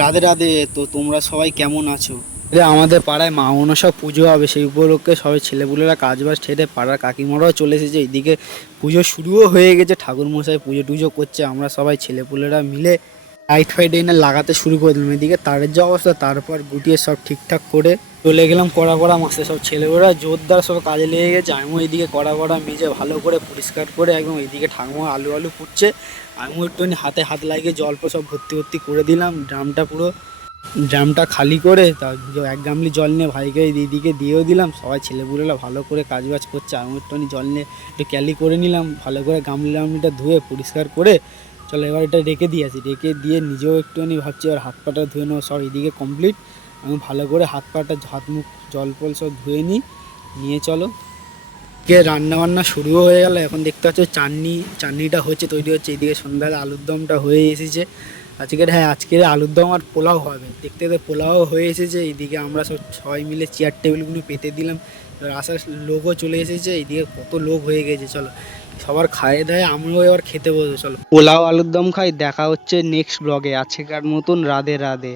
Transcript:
রাধে রাধে। তো তোমরা সবাই কেমন আছো? আমাদের পাড়ায় মা মনসা পুজো হবে, সেই উপলক্ষে সবাই ছেলেপুলেরা কাজবাজ ছেড়ে পাড়ার কাকিমারাও চলে এসেছে। এইদিকে পুজো শুরুও হয়ে গেছে, ঠাকুর মশাই পুজো টুজো করছে। আমরা সবাই ছেলেপুলেরা মিলে লাইট ফাইট এনে লাগাতে শুরু করে দিলাম। এদিকে তারের যে অবস্থা, তারপর গুটিয়ে সব ঠিকঠাক করে চলে গেলাম কড়া কড়া মাসে। সব ছেলেপুলেরা জোরদার সব কাজে লেগে গেছে। আমিও এইদিকে কড়া কড়া মেজে ভালো করে পরিষ্কার করে একদম এইদিকে ঠাকুমা আলু আলু ফুটছে। আমিও একটুখানি হাতে হাত লাগিয়ে জল সব ভর্তি ভর্তি করে দিলাম। ড্রামটা খালি করে তার এক গামলি জল নিয়ে ভাইকে দিদিকে দিয়েও দিলাম। সবাই ছেলেপুলেরা ভালো করে কাজবাজ করছে। আমি একটুখানি জল নিয়ে একটু ক্যালি করে নিলাম, ভালো করে গামলিটা ধুয়ে পরিষ্কার করে। চলো এবার এটা রেখে দিয়ে আসি, রেখে দিয়ে নিজেও একটুখানি ভাবছি এবার হাত পাটা ধুয়ে নেবো। সব এদিকে কমপ্লিট। আমি ভালো করে হাত পাটা হাত মুখ জল ফল সব ধুয়ে নিয়ে চলো রান্না বান্না শুরুও হয়ে গেল। এখন দেখতে পাচ্ছ চাটনিটা হচ্ছে, তৈরি হচ্ছে। এইদিকে সন্ধ্যাবেলা আলুর দমটা হয়ে এসেছে আজকের আলুর দম আর পোলাও হবে। দেখতে দেখতে পোলাও হয়ে এসেছে। এইদিকে আমরা সবাই মিলে চেয়ার টেবিলগুলো পেতে দিলাম। এবার আসার লোকও চলে এসেছে। এইদিকে কত লোক হয়ে গেছে। চলো সবার খাইয়ে দেয়, আমরাও এবার খেতে বসবো। চলো পোলাও আলুর দম খাই। দেখা হচ্ছে নেক্সট ব্লগে। আজকেকার মতন রাধে রাধে।